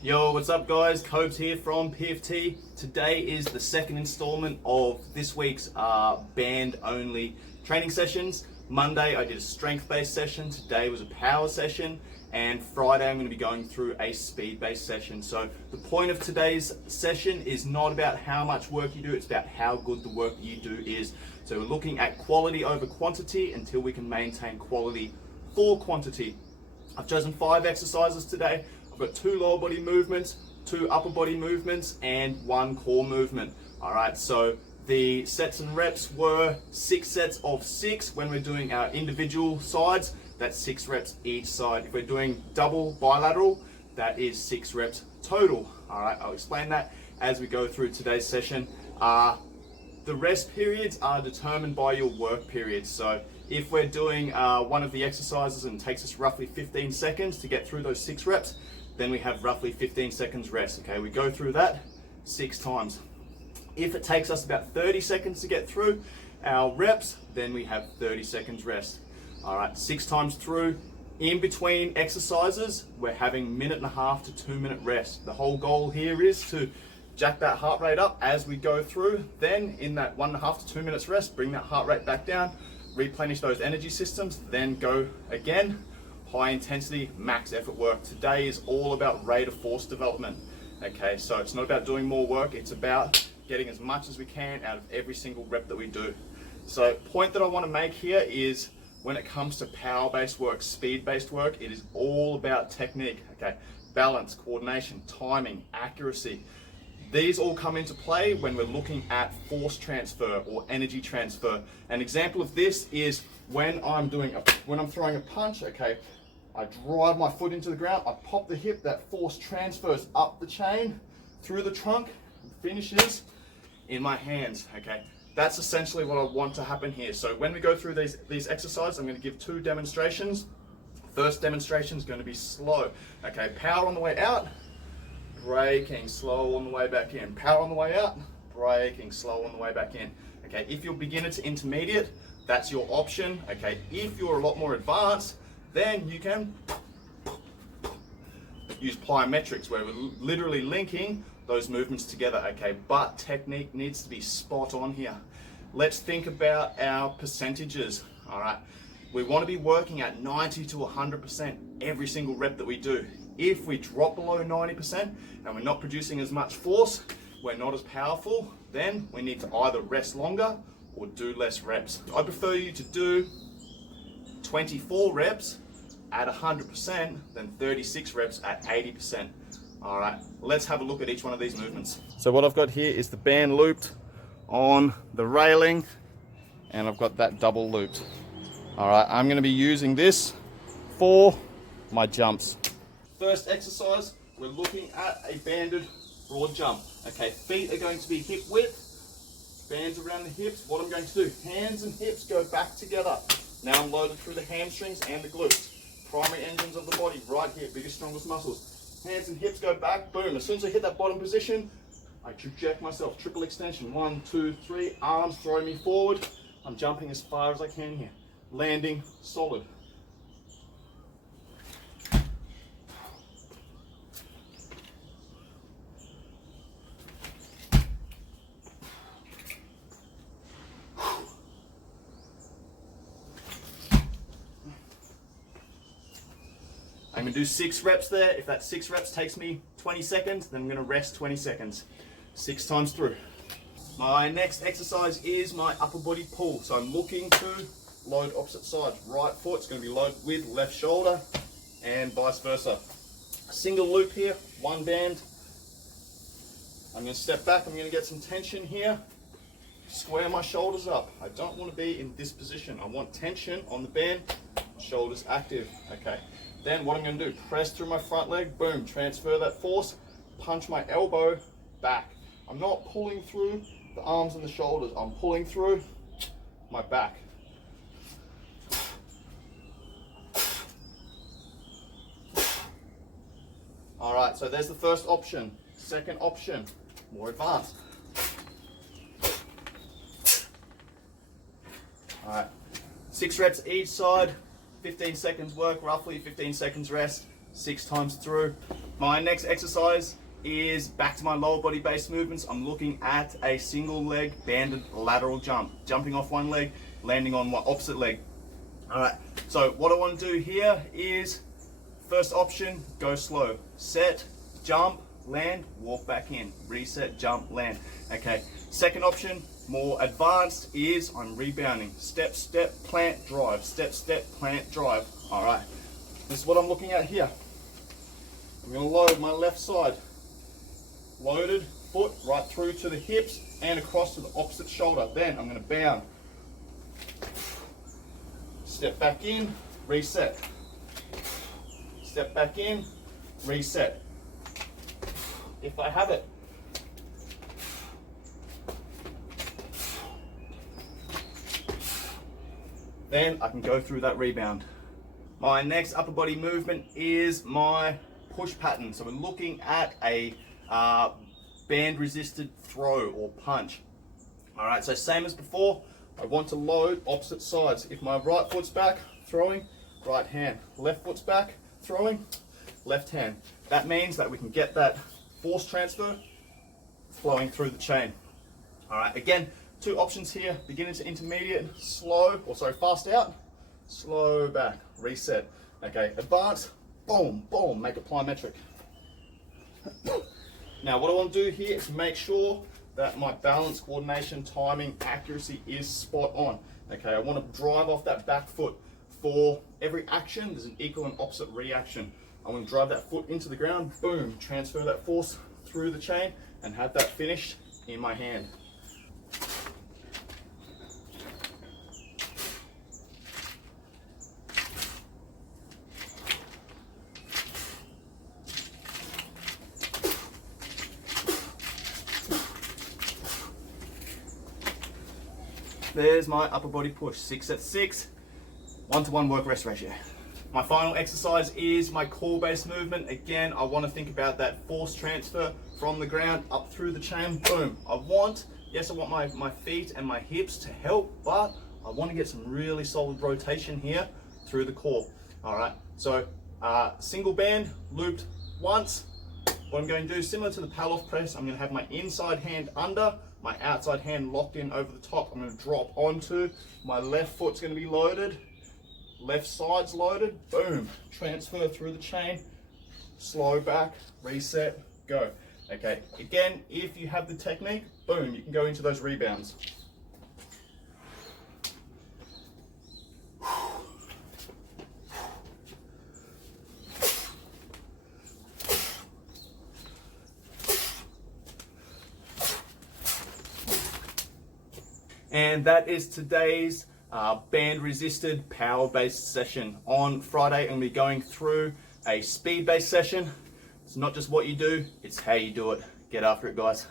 Yo, what's up guys? Cobes here from PFT. Today is the second installment of this week's band only training sessions. Monday I did a strength-based session, today was a power session, and Friday I'm going to be going through a speed-based session. So the point of today's session is not about how much work you do, it's about how good the work you do is. So we're looking at quality over quantity until we can maintain quality for quantity. I've chosen 5 exercises today. I've got 2 lower body movements, 2 upper body movements, and 1 core movement. All right, so the sets and reps were 6 sets of 6 when we're doing our individual sides. That's 6 reps each side. If we're doing double bilateral, that is 6 reps total. All right, I'll explain that as we go through today's session. The rest periods are determined by your work periods. So if we're doing one of the exercises and it takes us roughly 15 seconds to get through those 6 reps, then we have roughly 15 seconds rest. Okay, we go through that 6 times. If it takes us about 30 seconds to get through our reps, then we have 30 seconds rest. All right, 6 times through. In between exercises, we're having 1.5 to 2 minute rest. The whole goal here is to jack that heart rate up as we go through. Then in that 1.5 to 2 minutes rest, bring that heart rate back down, replenish those energy systems, then go again. High intensity, max effort work. Today is all about rate of force development. Okay, so it's not about doing more work, it's about getting as much as we can out of every single rep that we do. So point that I want to make here is when it comes to power-based work, speed-based work, it is all about technique, okay? Balance, coordination, timing, accuracy. These all come into play when we're looking at force transfer or energy transfer. An example of this is when I'm throwing a punch, okay? I drive my foot into the ground, I pop the hip, that force transfers up the chain, through the trunk, and finishes in my hands, okay? That's essentially what I want to happen here. So when we go through these exercises, I'm going to give 2 demonstrations. First demonstration is going to be slow, okay? Power on the way out, braking, slow on the way back in. Power on the way out, braking, slow on the way back in. Okay, if you're beginner to intermediate, that's your option. Okay, if you're a lot more advanced, then you can use plyometrics where we're literally linking those movements together. Okay, but technique needs to be spot on here. Let's think about our percentages. All right, we want to be working at 90 to 100% every single rep that we do. If we drop below 90% and we're not producing as much force, we're not as powerful, then we need to either rest longer or do less reps. I prefer you to do 24 reps at 100% than 36 reps at 80%. All right, let's have a look at each one of these movements. So what I've got here is the band looped on the railing, and I've got that double looped. All right, I'm gonna be using this for my jumps. First exercise, we're looking at a banded broad jump. Okay, feet are going to be hip width, bands around the hips. What I'm going to do, hands and hips go back together. Now I'm loaded through the hamstrings and the glutes. Primary engines of the body, right here, biggest, strongest muscles. Hands and hips go back, boom. As soon as I hit that bottom position, I traject myself, triple extension. 1, 2, 3, arms throw me forward. I'm jumping as far as I can here. Landing solid. I'm going to do 6 reps there. If that 6 reps takes me 20 seconds, then I'm going to rest 20 seconds. 6 times through. My next exercise is my upper body pull. So I'm looking to load opposite sides. Right foot's going to be loaded with left shoulder and vice versa. A single loop here, 1 band. I'm going to step back. I'm going to get some tension here. Square my shoulders up. I don't want to be in this position. I want tension on the band, shoulders active. Okay. Then what I'm going to do, press through my front leg, boom, transfer that force, punch my elbow back. I'm not pulling through the arms and the shoulders, I'm pulling through my back. All right, so there's the first option. Second option, more advanced. All right, 6 reps each side. 15 seconds work, roughly 15 seconds rest, 6 times through. My next exercise is back to my lower body based movements. I'm looking at a single leg banded lateral jump, jumping off one leg, landing on my opposite leg. All right, so what I want to do here is, first option, go slow. Set, jump, land, walk back in. Reset, jump, land. Okay, second option, more advanced, is I'm rebounding. Step, step, plant, drive. Step, step, plant, drive. All right, this is what I'm looking at here. I'm going to load my left side. Loaded foot right through to the hips and across to the opposite shoulder. Then I'm going to bound. Step back in, reset. Step back in, reset. If I have it. Then I can go through that rebound. My next upper body movement is my push pattern. So we're looking at a band resisted throw or punch. All right, so same as before, I want to load opposite sides. If my right foot's back, throwing, right hand. Left foot's back, throwing, left hand. That means that we can get that force transfer flowing through the chain. All right, again, two options here, beginning to intermediate, slow, or sorry, fast out, slow back, reset. Okay, advance, boom, boom, make it plyometric. Now what I want to do here is make sure that my balance, coordination, timing, accuracy is spot on. Okay, I want to drive off that back foot. For every action, there's an equal and opposite reaction. I want to drive that foot into the ground, boom, transfer that force through the chain and have that finished in my hand. There's my upper body push, 6 sets 6, 1-to-1 work rest ratio. My final exercise is my core based movement. Again, I want to think about that force transfer from the ground up through the chain, boom. I want my feet and my hips to help, but I want to get some really solid rotation here through the core. All right, so single band, looped once. What I'm going to do, similar to the Palloff press, I'm going to have my inside hand under, my outside hand locked in over the top. I'm going to drop onto, my left foot's going to be loaded, left side's loaded, boom, transfer through the chain, slow back, reset, go. Okay, again, if you have the technique, boom, you can go into those rebounds. And that is today's band resisted power based session. On Friday, I'm going to be going through a speed based session. It's not just what you do, it's how you do it. Get after it, guys.